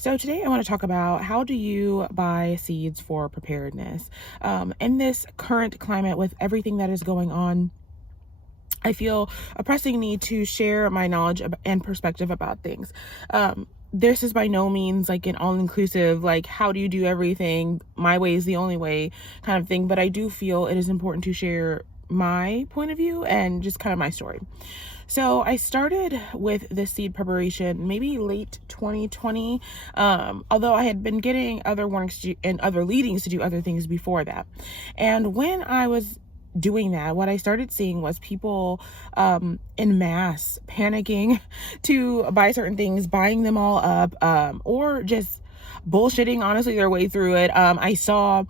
So today I want to talk about how do you buy seeds for preparedness. In this current climate with everything that is going on, I feel a pressing need to share my knowledge and perspective about things. This is by no means like an all-inclusive, like how do you do everything, my way is the only way kind of thing, but I do feel it is important to share my point of view and just kind of my story. So I started with this seed preparation maybe late 2020, although I had been getting other warnings and other leadings to do other things before that. And when I was doing that, what I started seeing was people in mass panicking to buy certain things, buying them all up, or just bullshitting honestly their way through it. I saw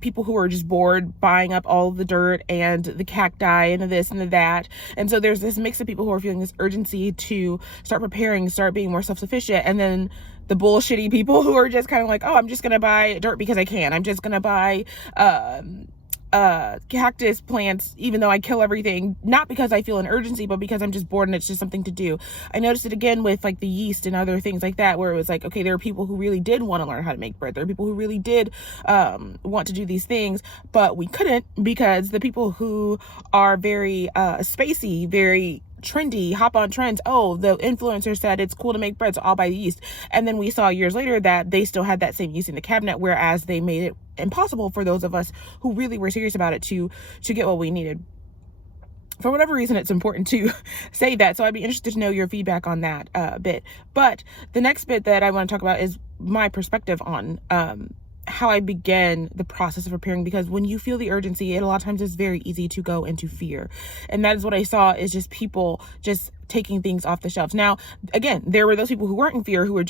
people who were just bored buying up all the dirt and the cacti and the this and the that. And so there's this mix of people who are feeling this urgency to start preparing, start being more self-sufficient, and then the bullshitty people who are just kind of like, oh, I'm just gonna buy dirt because I can. I'm just gonna buy cactus plants, even though I kill everything, not because I feel an urgency, but because I'm just bored and it's just something to do. I noticed it again with like the yeast and other things like that, where it was like, okay, there are people who really did want to learn how to make bread. There are people who really did want to do these things, but we couldn't because the people who are very spacey, very trendy, hop on trends. Oh, the influencer said it's cool to make bread, so I'll buy the yeast. And then we saw years later that they still had that same yeast in the cabinet, whereas they made it impossible for those of us who really were serious about it to get what we needed. For whatever reason, it's important to say that. So I'd be interested to know your feedback on that bit. But the next bit that I want to talk about is my perspective on how I began the process of preparing, because when you feel the urgency, it a lot of times is very easy to go into fear. And that is what I saw, is just people just taking things off the shelves. Now, again, there were those people who weren't in fear, who were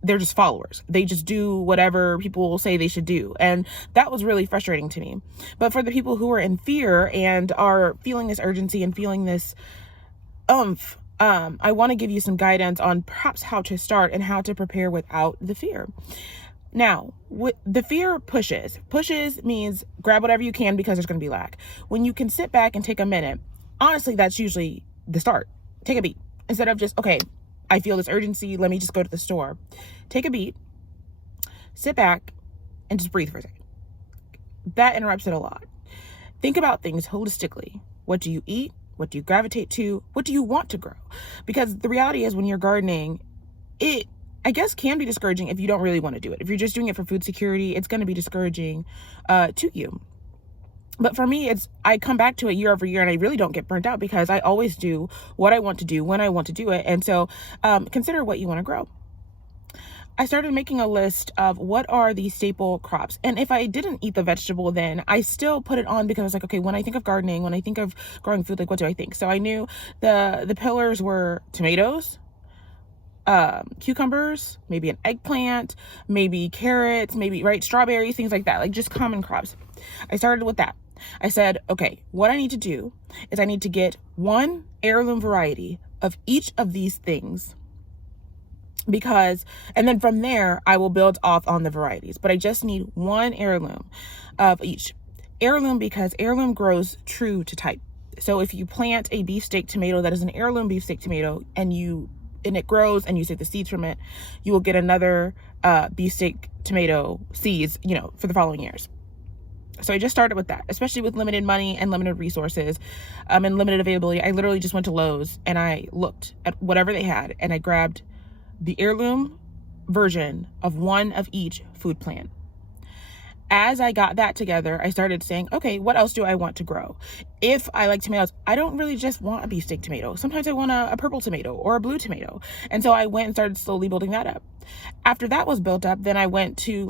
they're just followers. They just do whatever people say they should do. And that was really frustrating to me. But for the people who are in fear and are feeling this urgency and feeling this I want to give you some guidance on perhaps how to start and how to prepare without the fear. Now, the fear pushes means grab whatever you can because there's going to be lack. When you can sit back and take a minute, honestly, that's usually the start. Take a beat instead of just, okay, I feel this urgency, let me just go to the store. Take a beat, sit back, and just breathe for a second. That interrupts it a lot. Think about things holistically. What do you eat? What do you gravitate to? What do you want to grow? Because the reality is, when you're gardening, it, I guess, can be discouraging if you don't really want to do it. If you're just doing it for food security, it's going to be discouraging to you. But for me, I come back to it year over year and I really don't get burnt out because I always do what I want to do when I want to do it. And so consider what you want to grow. I started making a list of what are the staple crops. And if I didn't eat the vegetable, then I still put it on because I was like, okay, when I think of gardening, when I think of growing food, like, what do I think? So I knew the pillars were tomatoes, cucumbers, maybe an eggplant, maybe carrots, maybe, right, strawberries, things like that, like just common crops. I started with that. I said, okay, what I need to do is I need to get one heirloom variety of each of these things, and then from there, I will build off on the varieties, but I just need one heirloom of each. Heirloom because heirloom grows true to type. So if you plant a beefsteak tomato that is an heirloom beefsteak tomato and it grows and you take the seeds from it, you will get another beefsteak tomato seeds, for the following years. So I just started with that, especially with limited money and limited resources and limited availability. I literally just went to Lowe's and I looked at whatever they had and I grabbed the heirloom version of one of each food plant. As I got that together, I started saying, okay, what else do I want to grow? If I like tomatoes, I don't really just want a beefsteak tomato. Sometimes I want a purple tomato or a blue tomato. And so I went and started slowly building that up. After that was built up, then I went to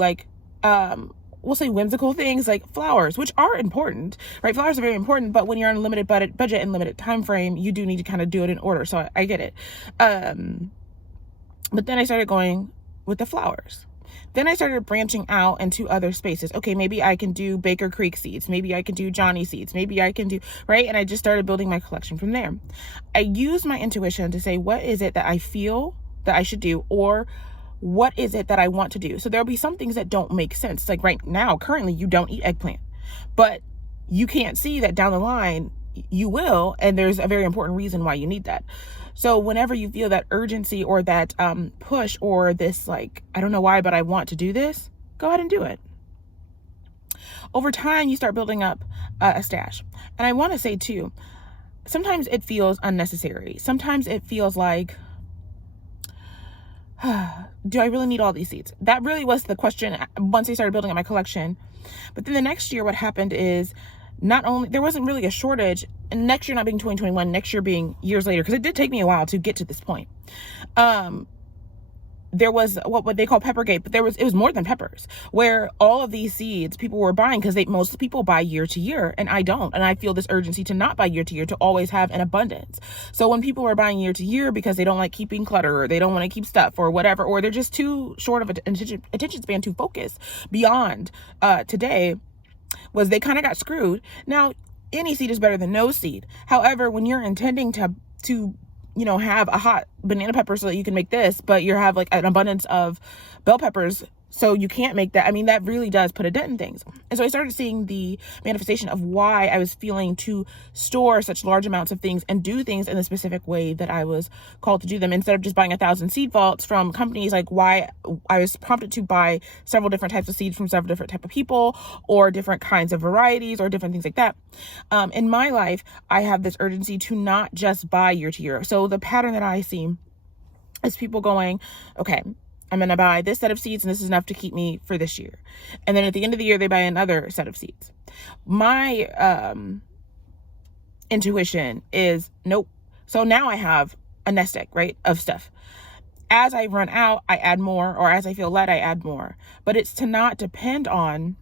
we'll say whimsical things like flowers, which are important, right? Flowers are very important, but when you're on a limited budget and limited time frame, you do need to kind of do it in order. So I get it. But then I started going with the flowers. Then I started branching out into other spaces. Okay, maybe I can do Baker Creek seeds. Maybe I can do Johnny seeds. Maybe I can do, right? And I just started building my collection from there. I used my intuition to say, what is it that I feel that I should do? Or what is it that I want to do? So there'll be some things that don't make sense. Like right now, currently, you don't eat eggplant. But you can't see that down the line, you will. And there's a very important reason why you need that. So whenever you feel that urgency or that push or this, like, I don't know why, but I want to do this, go ahead and do it. Over time, you start building up a stash. And I want to say too, sometimes it feels unnecessary. Sometimes it feels like, do I really need all these seeds? That really was the question once I started building up my collection. But then the next year, what happened is, not only there wasn't really a shortage, and next year not being 2021, next year being years later, because it did take me a while to get to this point. There was what they call Peppergate, but it was more than peppers, where all of these seeds people were buying, because most people buy year to year, and I don't, and I feel this urgency to not buy year to year, to always have an abundance. So when people are buying year to year because they don't like keeping clutter, or they don't want to keep stuff or whatever, or they're just too short of attention span to focus beyond today, was they kind of got screwed. Now, any seed is better than no seed. However, when you're intending to have a hot banana pepper so that you can make this, but you have like an abundance of bell peppers, so you can't make that. I mean, that really does put a dent in things. And so I started seeing the manifestation of why I was feeling to store such large amounts of things and do things in the specific way that I was called to do them, instead of just buying 1,000 seed vaults from companies. Like, why I was prompted to buy several different types of seeds from several different type of people, or different kinds of varieties, or different things like that. In my life, I have this urgency to not just buy year to year. So the pattern that I see is people going, okay, I'm going to buy this set of seeds, and this is enough to keep me for this year. And then at the end of the year, they buy another set of seeds. My intuition is nope. So now I have a nest egg, right, of stuff. As I run out, I add more, or as I feel led, I add more. But it's to not depend on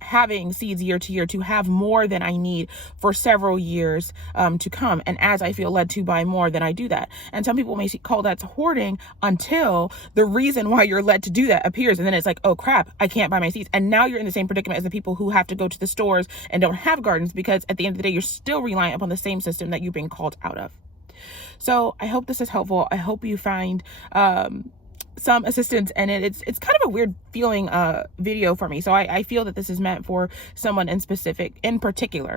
having seeds year to year, to have more than I need for several years to come. And as I feel led to buy more, then I do that. And some people may call that hoarding, until the reason why you're led to do that appears. And then it's like, oh crap, I can't buy my seeds. And now you're in the same predicament as the people who have to go to the stores and don't have gardens, because at the end of the day, you're still reliant upon the same system that you're being called out of. So I hope this is helpful. I hope you find some assistance, and it's kind of a weird feeling video for me. So I feel that this is meant for someone in particular.